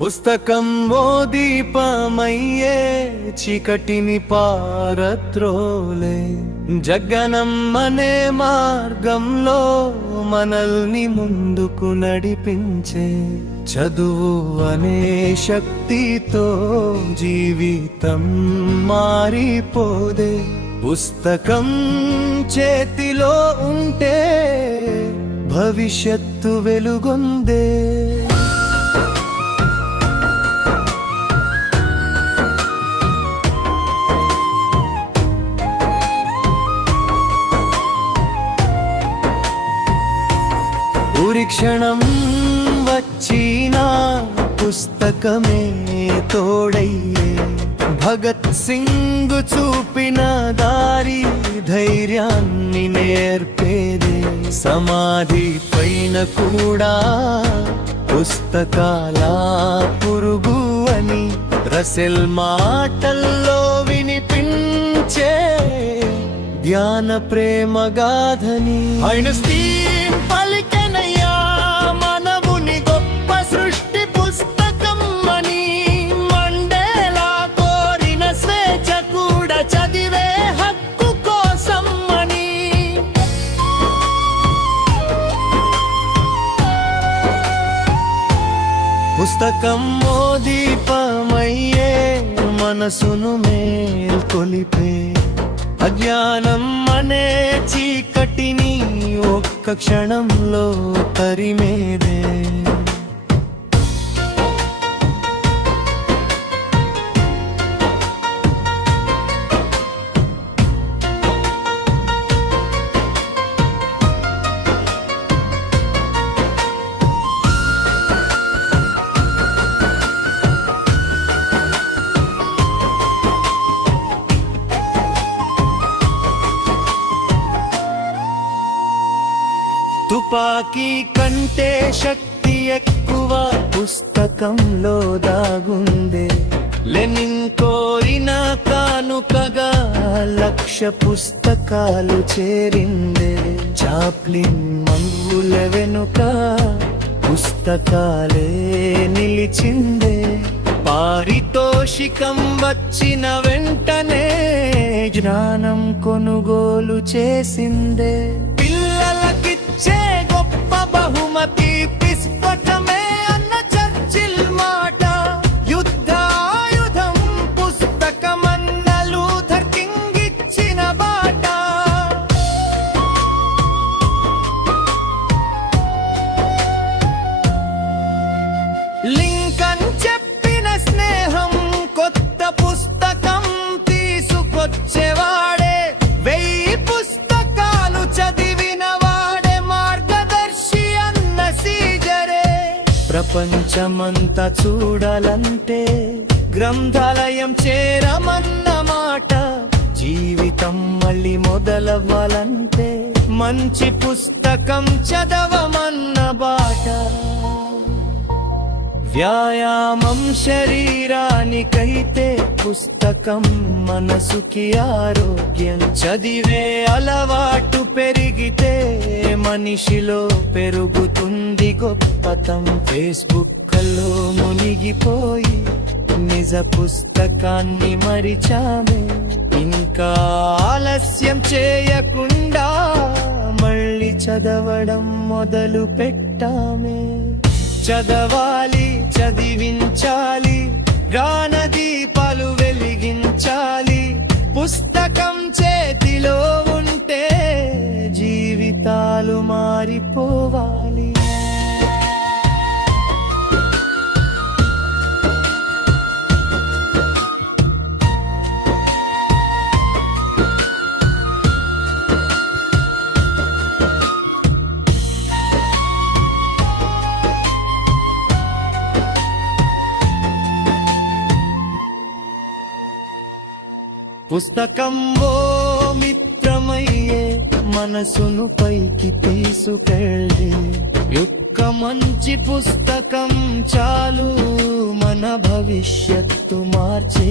పుస్తకం ఓ దీపమయ్యే చీకటిని పారత్రోలే జగనం అనే మార్గంలో మనల్ని ముందుకు నడిపించే చదువు అనే శక్తితో జీవితం మారిపోదే పుస్తకం చేతిలో ఉంటే భవిష్యత్తు వెలుగొందే క్షణం వచ్చినా పుస్తకమే తోడయ్యే భగత్ సింగ్ చూపిన దారి ధైర్యాన్ని నేర్పేదే సమాధి పైన కూడా పుస్తకాల పురుగు అని రసెల్ మాటల్లో వినిపించే జ్ఞాన ప్రేమ గాథని ఆయన పలికెనయ్యా మనవుని గొప్ప సృష్టి పుస్తకం అని మండేలా కోరిన స్వేచ్ఛ కూడా చదివే హక్కు కోసం అని పుస్తకం ఓ దీపమయ్యే మనసును మేల్కొలిపే అజ్ఞానం అనే చీకటిని ఒక్క క్షణంలో తరిమేదే తుపాకీ కంటే శక్తి ఎక్కువ పుస్తకంలో దాగుందే లెనిన్ కోరిన కానుకగా లక్ష పుస్తకాలు చేరిందే చాప్లిన్ మంగుల వెనుక పుస్తకాలే నిలిచిందే పారితోషికం వచ్చిన వెంటనే జ్ఞానం కొనుగోలు చేసిందే పిల్లలకిచ్చే గొప్ప బహుమతి పుస్తకమే అన్న చర్చిల్ మాట యుద్ధాయుధం పుస్తకమన్న లూథర్ కింగ్ ఇచ్చిన బాట లింకన్ చెప్పిన స్నేహం కొత్త పుస్తకం తీసుకొచ్చేవాడే 1000 పుస్తకాలు చదివిన వాడే మార్గదర్శి అన్న సీజరే ప్రపంచమంతా చూడాలంటే గ్రంథాలయం చేరమన్న మాట జీవితం మళ్ళీ మొదలవ్వాలంటే మంచి పుస్తకం చదవమన్న బాట వ్యాయామం శరీరానికైతే పుస్తకం మనసుకి ఆరోగ్యం చదివే అలవాటు పెరిగితే మనిషిలో పెరుగుతుంది గొప్పతం ఫేస్బుక్లో మునిగిపోయి నిజ పుస్తకాన్ని మరిచామే ఇంకా ఆలస్యం చేయకుండా మళ్ళీ చదవడం మొదలు పెట్టామే చదవాలి చదివించాలి గానదీపాలు వెలిగించాలి పుస్తకం చేతిలో ఉంటే జీవితాలు మారిపోవాలి పుస్తకం ఓ మిత్రమయ్యే మనసును పైకి తీసుకెళ్ళే యొక్క మంచి పుస్తకం చాలు మన భవిష్యత్తు మార్చే